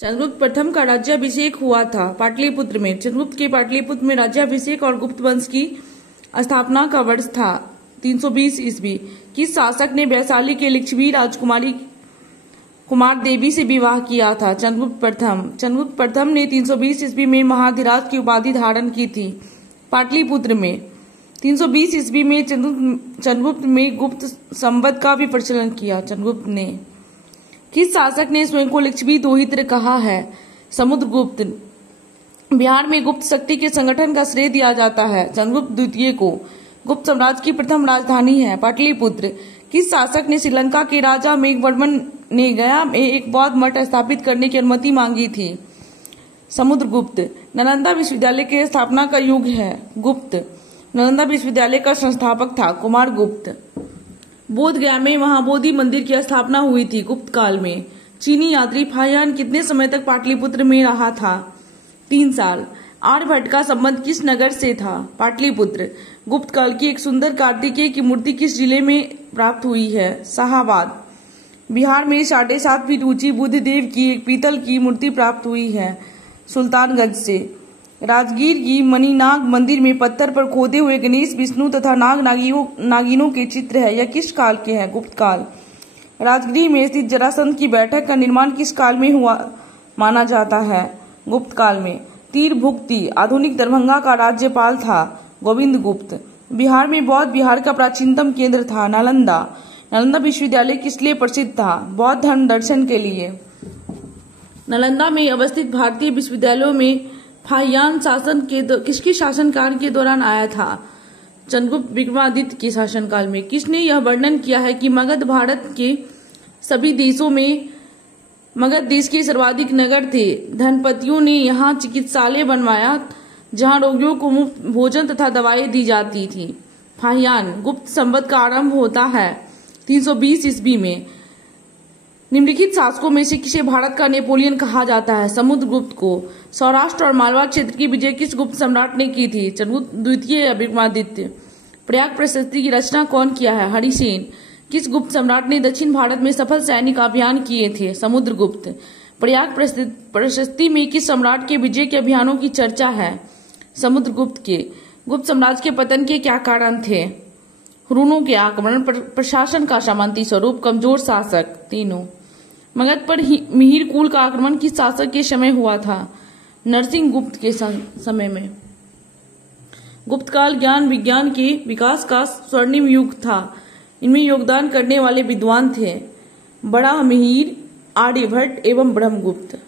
चंद्रगुप्त प्रथम का राज्याभिषेक हुआ था पाटलिपुत्र में। चंद्रगुप्त के पाटलिपुत्र में राज्याभिषेक और गुप्त वंश की स्थापना का वर्ष था 320 ईस्वी। किस शासक ने वैशाली के लिच्छवी राजकुमारी कुमार देवी से विवाह किया था? चंद्रगुप्त प्रथम। चंद्रगुप्त प्रथम ने 320 ईस्वी में महाधिराज की उपाधि धारण की थी पाटलिपुत्र में। 320 ईस्वी में चंद्रगुप्त में गुप्त संवत का भी प्रचलन किया। चंद्रगुप्त ने किस शासक ने स्वयं को लिच्छवी दोहित्र कहा है? समुद्रगुप्त। बिहार में गुप्त शक्ति के संगठन का श्रेय दिया जाता है चंद्रगुप्त द्वितीय को। गुप्त साम्राज्य की प्रथम राजधानी है पाटलिपुत्र। किस शासक ने श्रीलंका के राजा मेघवर्मन ने गया में एक बौद्ध मठ स्थापित करने की अनुमति मांगी थी? समुद्रगुप्त। नालंदा विश्वविद्यालय के स्थापना का युग है गुप्त। नालंदा विश्वविद्यालय का संस्थापक था कुमारगुप्त। बोध गया में महाबोधि मंदिर की स्थापना हुई थी गुप्त काल में। चीनी यात्री फाहियान कितने समय तक पाटलिपुत्र में रहा था? 3 साल। आर्यभट्ट का संबंध किस नगर से था? पाटलिपुत्र। गुप्त काल की एक सुंदर कार्तिकेय की मूर्ति किस जिले में प्राप्त हुई है? शाहाबाद। बिहार में 7.5 फीट ऊंची बुद्ध देव की एक पीतल की मूर्ति प्राप्त हुई है सुल्तानगंज से। राजगीर की मणिनाग मंदिर में पत्थर पर खोदे हुए गणेश, विष्णु तथा नागिनों के चित्र है। यह किस काल के हैं? गुप्त काल। राजगृह में स्थित जरासंध की बैठक का निर्माण किस काल में हुआ माना जाता है? गुप्त काल में। तीरभुक्ति आधुनिक दरभंगा का राज्यपाल था गोविंदगुप्त। बिहार में बौद्ध विहार का प्राचीनतम केंद्र था नालंदा। नालंदा विश्वविद्यालय किस लिए प्रसिद्ध था? बौद्ध धर्म दर्शन के लिए। नालंदा में अवस्थित भारतीय विश्वविद्यालयों में फाहियान शासन के किसके शासनकाल के दौरान आया था? चंद्रगुप्त विक्रमादित्य के शासनकाल में। किसने यह वर्णन किया है कि मगध भारत के सभी देशों में मगध देश के सर्वाधिक नगर थे? धनपतियों ने यहाँ चिकित्सालय बनवाया जहाँ रोगियों को मुफ्त भोजन तथा दवाएं दी जाती थी। फाहियान। गुप्त संवत का आरंभ होता है 320 ईस्वी में। निम्नलिखित शासकों में से किसे भारत का नेपोलियन कहा जाता है? समुद्रगुप्त को। सौराष्ट्र और मालवा क्षेत्र की विजय किस गुप्त सम्राट ने की थी? चंद्रगुप्त द्वितीय या विक्रमादित्य। प्रयाग प्रशस्ति की रचना कौन किया है? हरिसेन। किस गुप्त सम्राट ने दक्षिण भारत में सफल सैनिक अभियान किए थे? समुद्रगुप्त। प्रयाग प्रशस्ति में किस सम्राट के विजय के अभियानों की चर्चा है? समुद्रगुप्त के। गुप्त साम्राज्य के पतन के क्या कारण थे? हुनों के आक्रमण, प्रशासन का सामंती स्वरूप, कमजोर शासक, तीनों। मगध पर मिहिर कुल का आक्रमण किस शासक के समय हुआ था? नरसिंह गुप्त के समय में। गुप्त काल ज्ञान विज्ञान के विकास का स्वर्णिम युग था। इनमें योगदान करने वाले विद्वान थे बड़ा मिहिर, आर्यभट्ट एवं ब्रह्मगुप्त।